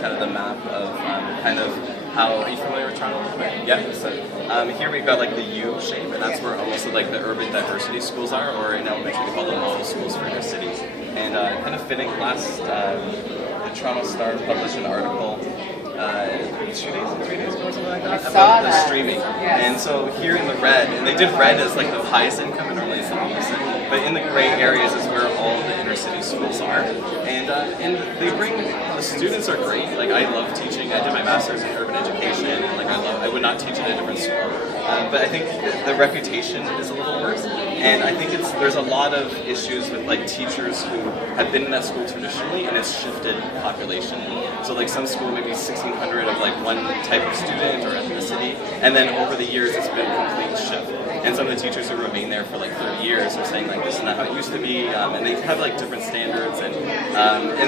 kind of the map of kind of how, are you familiar with Toronto? Yeah, so here we've got like the U shape, and that's where most of like the urban diversity schools are, or in elementary we call them model schools for inner cities. And kind of fitting, the Toronto Star published an article 3 days ago or something like that about the streaming. Yes. And so here in the red, and they did red as like the highest income, and normally it's the opposite, but in the gray areas is where all the inner city schools are. And they bring, the students are great. Like I love teaching. I did my master's in urban education, and like I would not teach at a different school. But I think the reputation is a little worse. And I think there's a lot of issues with like teachers who have been in that school traditionally, and it's shifted population. So like some school maybe 1,600 of like one type of student or ethnicity, and then over the years it's been a complete shift. And some of the teachers who remain there for like 30 years are saying like this is not how it used to be, and they have like different standards, and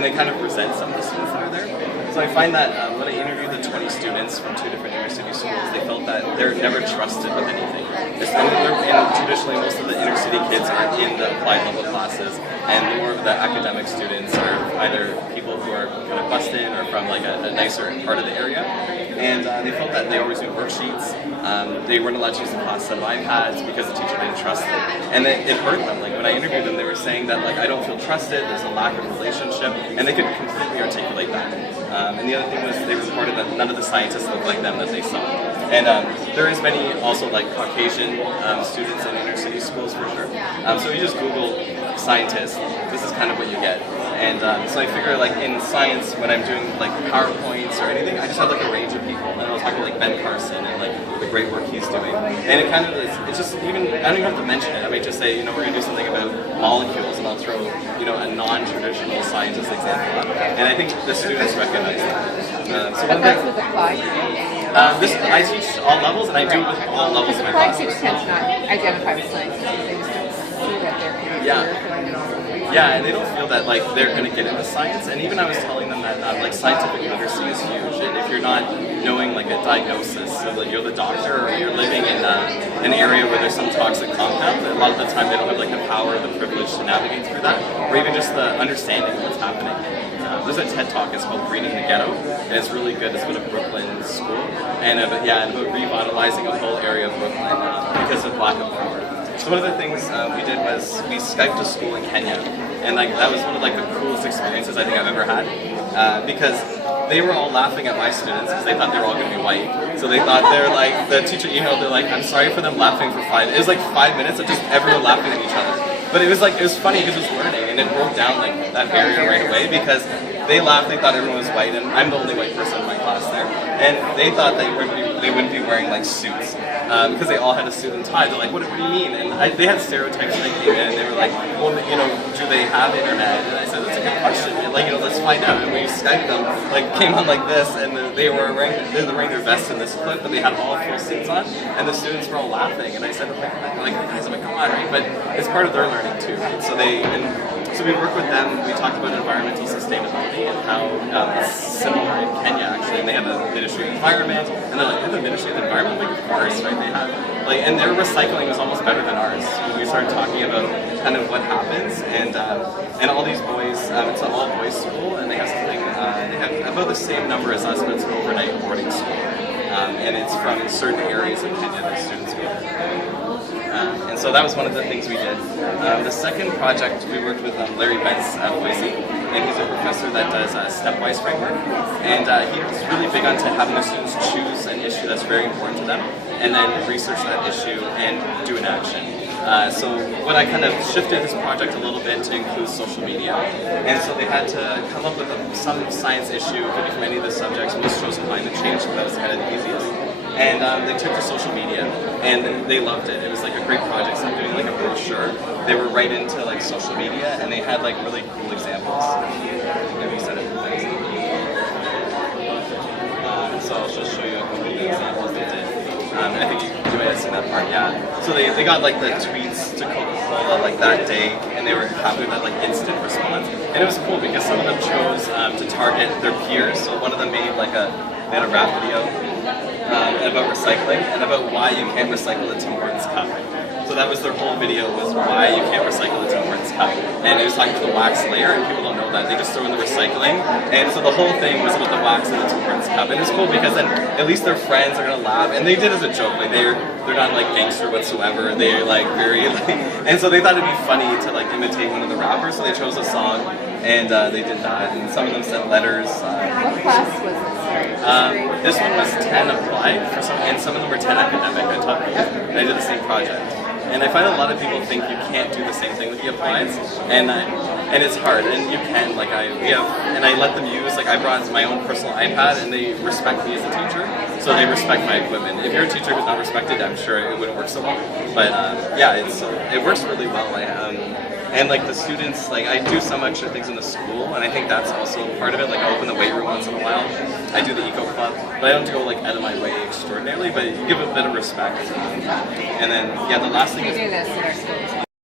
they kind of resent some of the students that are there. So I find that when I interviewed the 20 students from 2 different inner city schools, they felt that they're never trusted with anything. And traditionally most of the inner city kids are in the applied level classes, and more of the academic students are either people who are kind of bussed in or from like a nicer part of the area. And they felt that they always do worksheets. They weren't allowed to use the class set of iPads because the teacher didn't trust them. And it hurt them. Like when I interviewed them, they were saying that like I don't feel trusted, there's a lack of relationship, and they could completely articulate that. And the other thing was they reported that none of the scientists looked like them that they saw. And there is many also like Caucasian students in inner city schools for sure. So you just Google scientists, this is kind of what you get. And so I figure like in science, when I'm doing like PowerPoints or anything, I just have like a range of people. And I'll talk about like Ben Carson and like the great work he's doing. And it kind of is, it's just even, I don't even have to mention it. I might just say, we're going to do something about molecules, and I'll throw, a non-traditional scientist example up. And I think the students recognize that. So but that's with applied. I teach all levels, and I do it with all levels of my applied classes. students tend to not identify with scientists. They just don't see that they're Yeah, and they don't feel that like they're going to get into science. And even I was telling them that like scientific literacy is huge, and if you're not knowing like a diagnosis, so that you're the doctor or you're living in an area where there's some toxic compound, a lot of the time they don't have like the power or the privilege to navigate through that, or even just the understanding of what's happening. There's a TED Talk, it's called Greening the Ghetto, and it's really good. It's about a Brooklyn school, and about revitalizing a whole area of Brooklyn because of lack of power. So one of the things we did was we Skyped a school in Kenya, and like that was one of like the coolest experiences I think I've ever had, because they were all laughing at my students because they thought they were all going to be white. So they thought they're like, the teacher emailed, they're like, I'm sorry for them laughing for 5 minutes. It was like 5 minutes of just everyone laughing at each other. But it was funny because it was learning, and it broke down like that barrier right away because they laughed, they thought everyone was white, and I'm the only white person in my class there. And they thought they wouldn't be wearing like suits because they all had a suit and tie. They're like, what do you mean? And they had stereotypes when they came in, and they were like, well, do they have internet? And I said, that's a good question. And, let's find out. And we Skyped them, came on like this, and they were wearing their vests in this clip, but they had all full suits on, and the students were all laughing. And I said, guys, come on, right? But it's part of their learning too, right? So we work with them. We talked about environmental sustainability and how it's similar in Kenya actually. And they have a Ministry of Environment, and they're like, they have a Ministry of the Environment, like of course, right? They have and their recycling is almost better than ours. We started talking about kind of what happens, and all these boys, it's an all boys school, and they have something. They have about the same number as us, but it's an overnight boarding school, and it's from certain areas of Kenya that students go to. And so that was one of the things we did. The second project, we worked with Larry Bentz at Boise, and he's a professor that does a STEPWISE framework. And he's really big onto having the students choose an issue that's very important to them, and then research that issue and do an action. So what I kind of shifted this project a little bit to include social media. And so they had to come up with some science issue, could be from any of the subjects. Most chose climate change, so that was kind of the easiest. And they took to social media, and they loved it. It was like a great project. So I'm doing like a brochure. They were right into like social media, and they had like really cool examples. Maybe you said it. So I'll just show you a couple of examples they did. I think you might have seen that part, yeah. So they got like the tweets to Coca-Cola like that day, and they were happy with that like instant response. And it was cool because some of them chose to target their peers. So one of them made they had a rap video about recycling and about why you can't recycle the Tim Hortons cup. So that was their whole video, was why you can't recycle the Cohort's cup. And it was talking about the wax layer, and people don't know that. They just throw in the recycling. And so the whole thing was about the wax in the Cohort's cup. And it's cool because then at least their friends are gonna laugh. And they did as a joke, like they're not like gangster whatsoever. They're like very like, and so they thought it'd be funny to like imitate one of the rappers, so they chose a song and they did that. And some of them sent letters. What class was this? This one was 10 applied for some, and some of them were 10 academic. I taught both, and I did the same project. And I find a lot of people think you can't do the same thing with the applieds, and it's hard, and you can. Like and I let them use. Like I brought my own personal iPad, and they respect me as a teacher, so they respect my equipment. If you're a teacher who's not respected, I'm sure it wouldn't work so well. But yeah, it works really well. And like the students, like I do some extra things in the school, and I think that's also part of it. Like I open the weight room once in a while. I do the eco club, but I don't go like out of my way extraordinarily. But you give a bit of respect. And then yeah, the last thing We is do this in our schools.